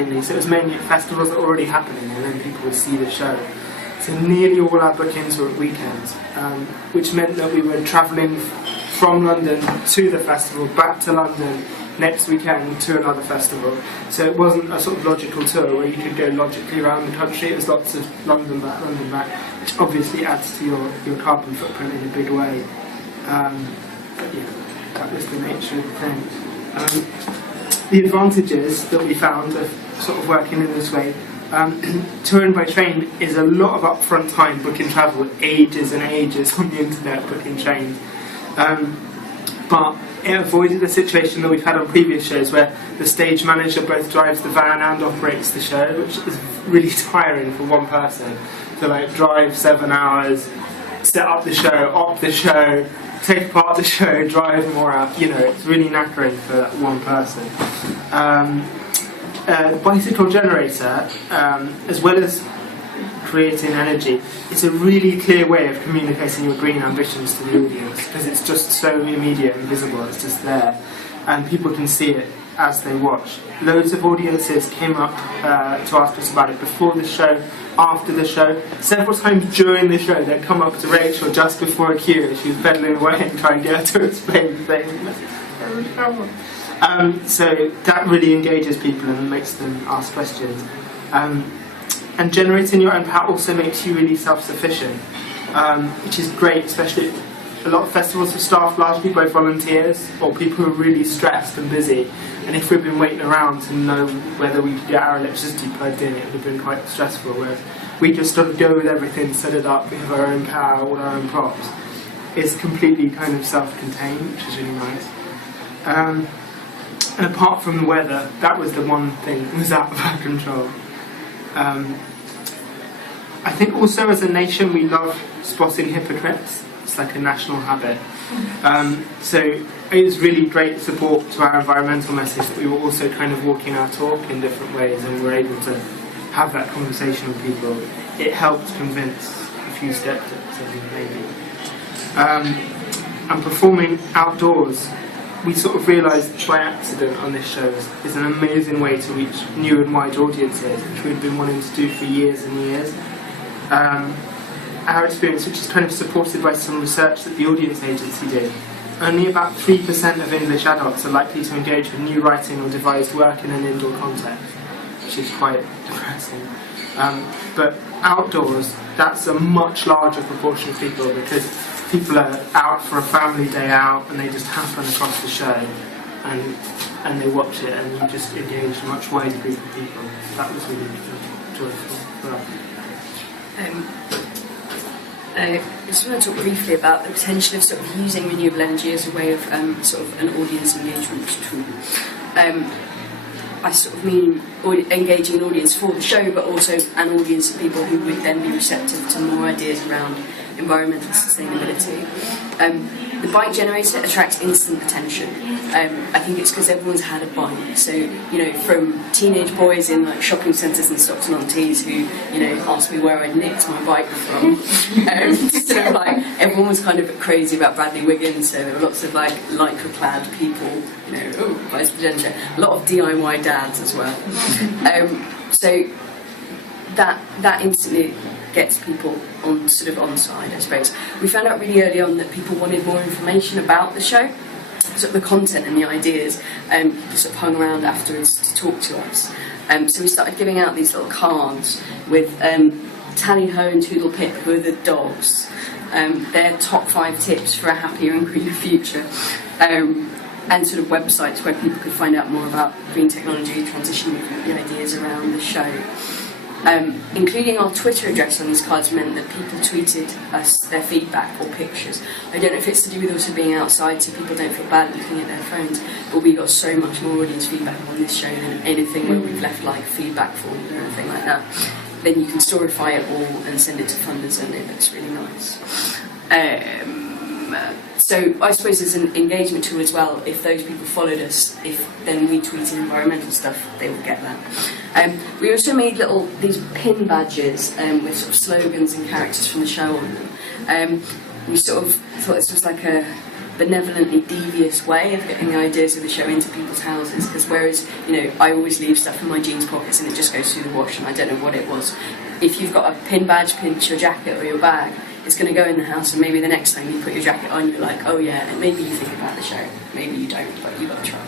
mainly, so it was mainly at festivals that were already happening, and then people would see the show. So nearly all our bookings were at weekends, which meant that we were travelling from London to the festival, back to London next weekend to another festival. So it wasn't a sort of logical tour where you could go logically around the country. It was lots of London back, which obviously adds to your carbon footprint in a big way. But yeah, that was the nature of the thing. The advantages that we found of sort of working in this way, touring by train is a lot of upfront time booking travel, ages and ages on the internet booking trains. But it avoided a situation that we've had on previous shows where the stage manager both drives the van and operates the show, which is really tiring for one person to like drive 7 hours, set up the show, op the show, take apart the show, drive more out. You know, it's really knackering for that one person. The bicycle generator, as well as creating energy, it's a really clear way of communicating your green ambitions to the audience, because it's just so immediate and visible, it's just there, and people can see it as they watch. Loads of audiences came up to ask us about it before the show, after the show. Several times during the show they'd come up to Rachel just before a cue as she was pedaling away and try and get her to explain the thing. So that really engages people and makes them ask questions. And generating your own power also makes you really self-sufficient, which is great, especially a lot of festivals are staffed largely by volunteers or people who are really stressed and busy, and if we've been waiting around to know whether we could get our electricity plugged in, it would have been quite stressful, whereas we just sort of go with everything, set it up, we have our own power, all our own props. It's completely kind of self-contained, which is really nice. And apart from the weather, that was the one thing that was out of our control. I think also as a nation we love spotting hypocrites. It's like a national habit. So it was really great support to our environmental message that we were also kind of walking our talk in different ways, and we were able to have that conversation with people. It helped convince a few skeptics, I think, maybe. And performing outdoors, we sort of realised by accident on this show is an amazing way to reach new and wide audiences, which we've been wanting to do for years and years. Our experience, which is kind of supported by some research that the audience agency did, only about 3% of English adults are likely to engage with new writing or devised work in an indoor context, which is quite depressing. But outdoors, that's a much larger proportion of people, because people are out for a family day out and they just happen across the show and they watch it, and you just engage a much wider group of people. That was really joyful for us. I just want to talk briefly about the potential of sort of using renewable energy as a way of sort of an audience engagement tool. I sort of mean engaging an audience for the show, but also an audience of people who would then be receptive to more ideas around environmental sustainability. The bike generator attracts instant attention. I think it's because everyone's had a bike. So, you know, from teenage boys in like shopping centres and Stockton-on-Tees who, you know, asked me where I'd nicked my bike from. So, like, everyone was kind of crazy about Bradley Wiggins, so there were lots of, like, lycra-clad people, you know, oh, where's the generator? A lot of DIY dads as well. So, that instantly gets people on side, I suppose. We found out really early on that people wanted more information about the show, sort of the content and the ideas. People sort of hung around afterwards to talk to us. So we started giving out these little cards with Tally-Ho and Toodle Pip, who are the dogs. Their top 5 tips for a happier and greener future. And sort of websites where people could find out more about green technology, transition movement, the ideas around the show. Including our Twitter address on these cards meant that people tweeted us their feedback or pictures. I don't know if it's to do with also being outside so people don't feel bad looking at their phones, but we got so much more audience feedback on this show than anything where we've left like feedback forms or anything like that. Then you can storify it all and send it to funders, and it looks really nice. So I suppose as an engagement tool as well, if those people followed us, if then we tweeted environmental stuff, they would get that. We also made these pin badges with sort of slogans and characters from the show on them. We sort of thought this was like a benevolently devious way of getting the ideas of the show into people's houses. Because whereas, I always leave stuff in my jeans pockets and it just goes through the wash and I don't know what it was. If you've got a pin badge pinned to your jacket or your bag, it's going to go in the house, and maybe the next time you put your jacket on, you're like, oh yeah, and maybe you think about the show. Maybe you don't, but you've got to try.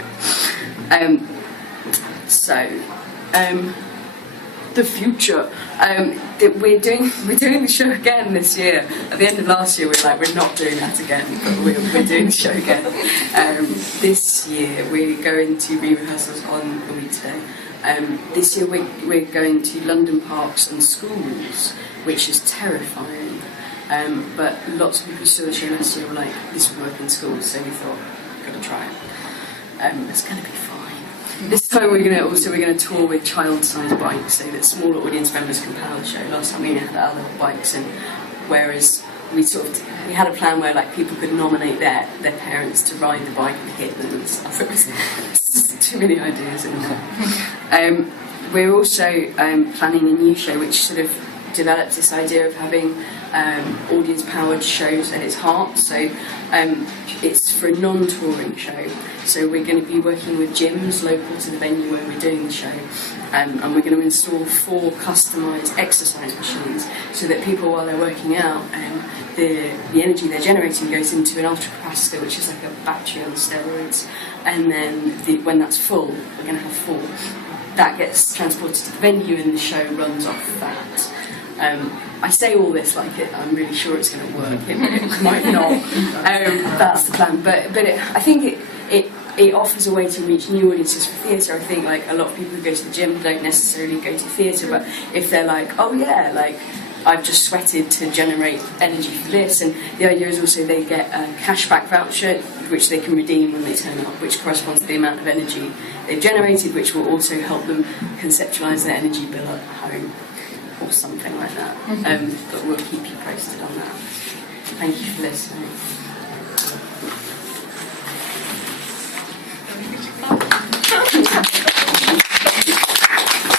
The future. We're doing the show again this year. At the end of last year, we were like, we're not doing that again, but we're doing the show again. This year, we're going to re-rehearsals on a week today. This year, we're going to London parks and schools, which is terrifying. But lots of people who saw the show last year were like, this would work in schools, so we thought, we've got to try it. It's going to be fine. This time we're going to tour with child-sized bikes so that smaller audience members can power the show. Last time we had our little bikes, and whereas we had a plan where like people could nominate their parents to ride the bike and hit them and stuff. It was too many ideas in there. We're also planning a new show which sort of developed this idea of having audience-powered shows at its heart. So it's for a non-touring show. So we're going to be working with gyms local to the venue where we're doing the show, and we're going to install 4 customised exercise machines so that people, while they're working out, the energy they're generating goes into an ultracapacitor, which is like a battery on steroids, and then when that's full, we're going to have 4. That gets transported to the venue and the show runs off that. I say all this like I'm really sure it's going to work. It might not. That's the plan. But I think it offers a way to reach new audiences for theatre. I think like a lot of people who go to the gym don't necessarily go to theatre, but if they're like, oh yeah, like I've just sweated to generate energy for this, and the idea is also they get a cashback voucher which they can redeem when they turn up, which corresponds to the amount of energy they've generated, which will also help them conceptualise their energy bill at home. Or something like that. But we'll keep you posted on that. Thank you for listening.